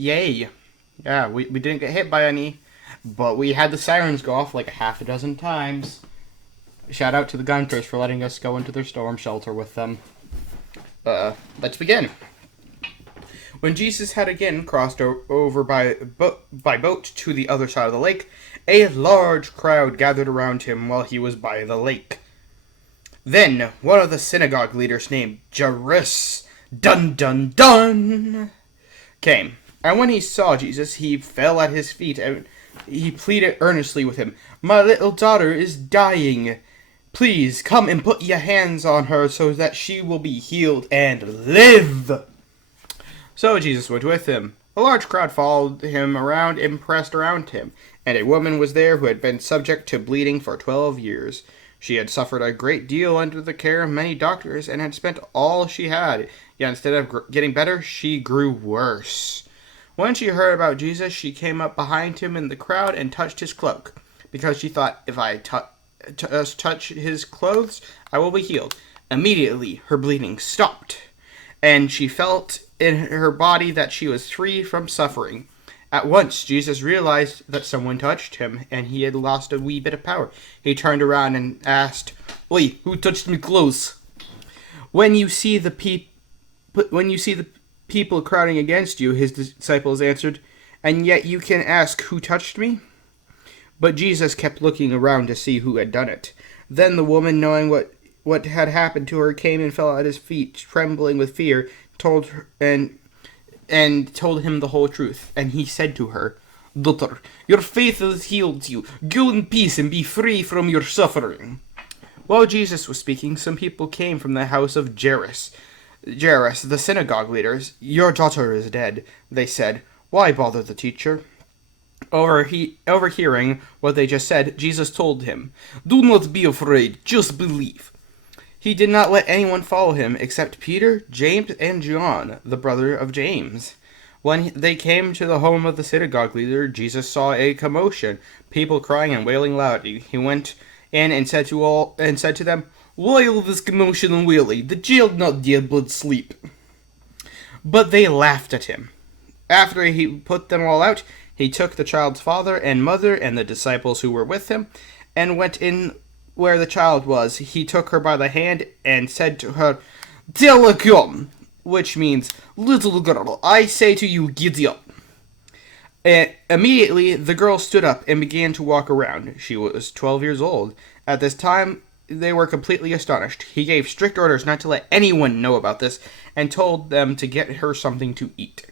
Yay. Yeah, we didn't get hit by any, but we had the sirens go off like a half a dozen times. Shout out to the Gunters for letting us go into their storm shelter with them. Let's begin. When Jesus had again crossed over by boat to the other side of the lake, a large crowd gathered around him while he was by the lake. Then one of the synagogue leaders named Jairus, dun dun dun, came. And when he saw Jesus, he fell at his feet and he pleaded earnestly with him, "My little daughter is dying. Please come and put your hands on her so that she will be healed and live." So Jesus went with him. A large crowd followed him around and pressed around him, and a woman was there who had been subject to bleeding for 12 years. She had suffered a great deal under the care of many doctors and had spent all she had, yet instead of getting better, she grew worse. When she heard about Jesus, she came up behind him in the crowd and touched his cloak, because she thought, if I touch his clothes, I will be healed. Immediately, her bleeding stopped, and she felt in her body that she was free from suffering. At once, Jesus realized that someone touched him, and he had lost a wee bit of power. He turned around and asked, "Oi, who touched me clothes?" When you see the people crowding against you, his disciples answered, "and yet you can ask, who touched me?" But Jesus kept looking around to see who had done it. Then the woman, knowing what had happened to her, came and fell at his feet, trembling with fear, told him the whole truth. And he said to her, "Daughter, your faith has healed you. Go in peace and be free from your suffering." While Jesus was speaking, some people came from the house of Jairus, the synagogue leaders. "Your daughter is dead," they said. "Why bother the teacher?" Overhearing what they just said, Jesus told him, "Do not be afraid, just believe." He did not let anyone follow him except Peter, James, and John, the brother of James. When they came to the home of the synagogue leader, Jesus saw a commotion, people crying and wailing loudly. He went in and said to them, "Why all this commotion and wailing? The child not dead but sleep." But they laughed at him. After he put them all out, he took the child's father and mother and the disciples who were with him, and went in where the child was. He took her by the hand and said to her, "Talitha," which means, "Little girl, I say to you, get up." And immediately the girl stood up and began to walk around. She was 12 years old. At this time, they were completely astonished. He gave strict orders not to let anyone know about this, and told them to get her something to eat.